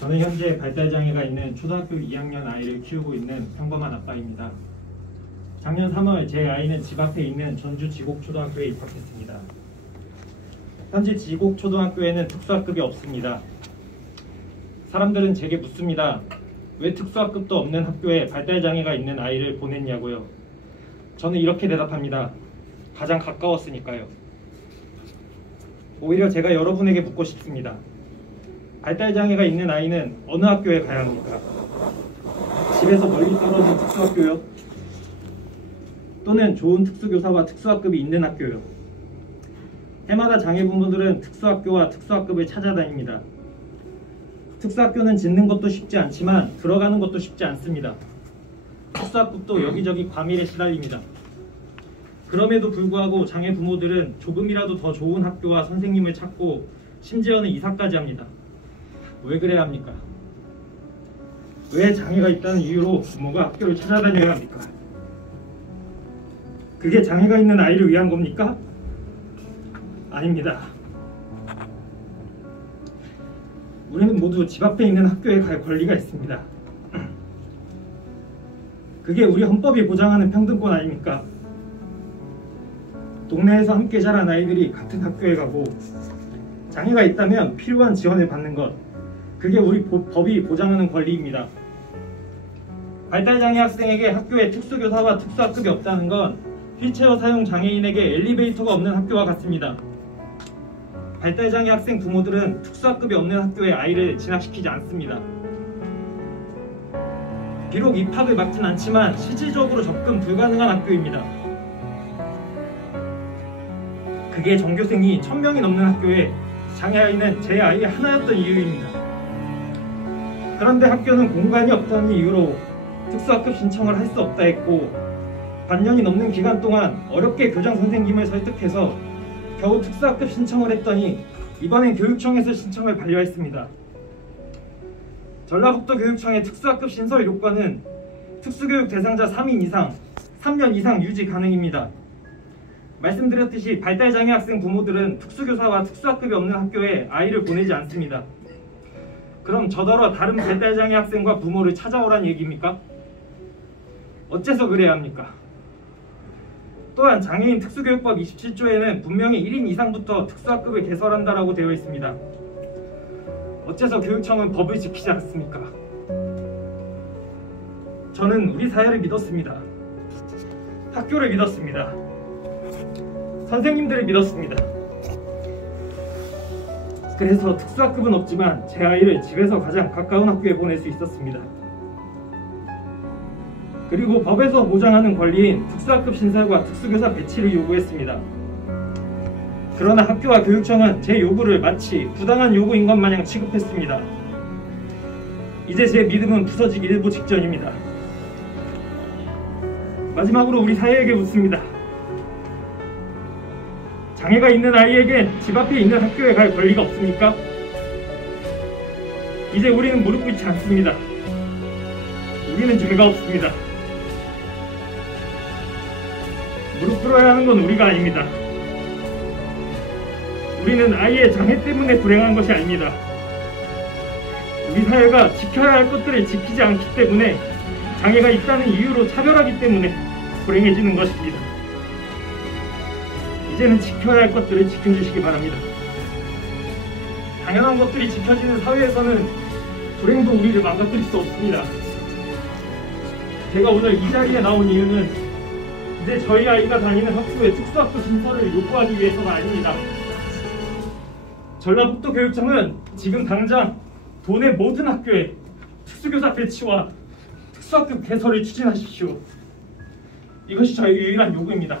저는 현재 발달장애가 있는 초등학교 2학년 아이를 키우고 있는 평범한 아빠입니다. 작년 3월 제 아이는 집 앞에 있는 전주 지곡초등학교에 입학했습니다. 현재 지곡초등학교에는 특수학급이 없습니다. 사람들은 제게 묻습니다. 왜 특수학급도 없는 학교에 발달장애가 있는 아이를 보냈냐고요. 저는 이렇게 대답합니다. 가장 가까웠으니까요. 오히려 제가 여러분에게 묻고 싶습니다. 발달장애가 있는 아이는 어느 학교에 가야 합니까? 집에서 멀리 떨어진 특수학교요? 또는 좋은 특수교사와 특수학급이 있는 학교요? 해마다 장애 부모들은 특수학교와 특수학급을 찾아다닙니다. 특수학교는 짓는 것도 쉽지 않지만 들어가는 것도 쉽지 않습니다. 특수학급도 여기저기 과밀에 시달립니다. 그럼에도 불구하고 장애 부모들은 조금이라도 더 좋은 학교와 선생님을 찾고 심지어는 이사까지 합니다. 왜 그래야 합니까? 왜 장애가 있다는 이유로 부모가 학교를 찾아다녀야 합니까? 그게 장애가 있는 아이를 위한 겁니까? 아닙니다. 우리는 모두 집 앞에 있는 학교에 갈 권리가 있습니다. 그게 우리 헌법이 보장하는 평등권 아닙니까? 동네에서 함께 자란 아이들이 같은 학교에 가고 장애가 있다면 필요한 지원을 받는 것, 그게 우리 법이 보장하는 권리입니다. 발달장애 학생에게 학교에 특수교사와 특수학급이 없다는 건 휠체어 사용 장애인에게 엘리베이터가 없는 학교와 같습니다. 발달장애 학생 부모들은 특수학급이 없는 학교에 아이를 진학시키지 않습니다. 비록 입학을 막진 않지만 실질적으로 접근 불가능한 학교입니다. 그게 전교생이 1000명이 넘는 학교에 장애아이는 제 아이 하나였던 이유입니다. 그런데 학교는 공간이 없다는 이유로 특수학급 신청을 할 수 없다 했고 반년이 넘는 기간 동안 어렵게 교장 선생님을 설득해서 겨우 특수학급 신청을 했더니 이번엔 교육청에서 신청을 반려했습니다. 전라북도 교육청의 특수학급 신설 요건은 특수교육 대상자 3인 이상, 3년 이상 유지 가능입니다. 말씀드렸듯이 발달장애 학생 부모들은 특수교사와 특수학급이 없는 학교에 아이를 보내지 않습니다. 그럼 저더러 다른 발달장애 학생과 부모를 찾아오란 얘기입니까? 어째서 그래야 합니까? 또한 장애인 특수교육법 27조에는 분명히 1인 이상부터 특수학급을 개설한다라고 되어 있습니다. 어째서 교육청은 법을 지키지 않습니까? 저는 우리 사회를 믿었습니다. 학교를 믿었습니다. 선생님들을 믿었습니다. 그래서 특수학급은 없지만 제 아이를 집에서 가장 가까운 학교에 보낼 수 있었습니다. 그리고 법에서 보장하는 권리인 특수학급 신설과 특수교사 배치를 요구했습니다. 그러나 학교와 교육청은 제 요구를 마치 부당한 요구인 것 마냥 취급했습니다. 이제 제 믿음은 부서지기 일보 직전입니다. 마지막으로 우리 사회에게 묻습니다. 장애가 있는 아이에겐 집 앞에 있는 학교에 갈 권리가 없습니까? 이제 우리는 무릎 꿇지 않습니다. 우리는 죄가 없습니다. 무릎 꿇어야 하는 건 우리가 아닙니다. 우리는 아이의 장애 때문에 불행한 것이 아닙니다. 우리 사회가 지켜야 할 것들을 지키지 않기 때문에 장애가 있다는 이유로 차별하기 때문에 불행해지는 것입니다. 이제는 지켜야 할 것들을 지켜주시기 바랍니다. 당연한 것들이 지켜지는 사회에서는 불행도 우리를 망가뜨릴 수 없습니다. 제가 오늘 이 자리에 나온 이유는 이제 저희 아이가 다니는 학교의 특수학교 신설을 요구하기 위해서가 아닙니다. 전라북도 교육청은 지금 당장 도내 모든 학교에 특수교사 배치와 특수학급 개설을 추진하십시오. 이것이 저의 유일한 요구입니다.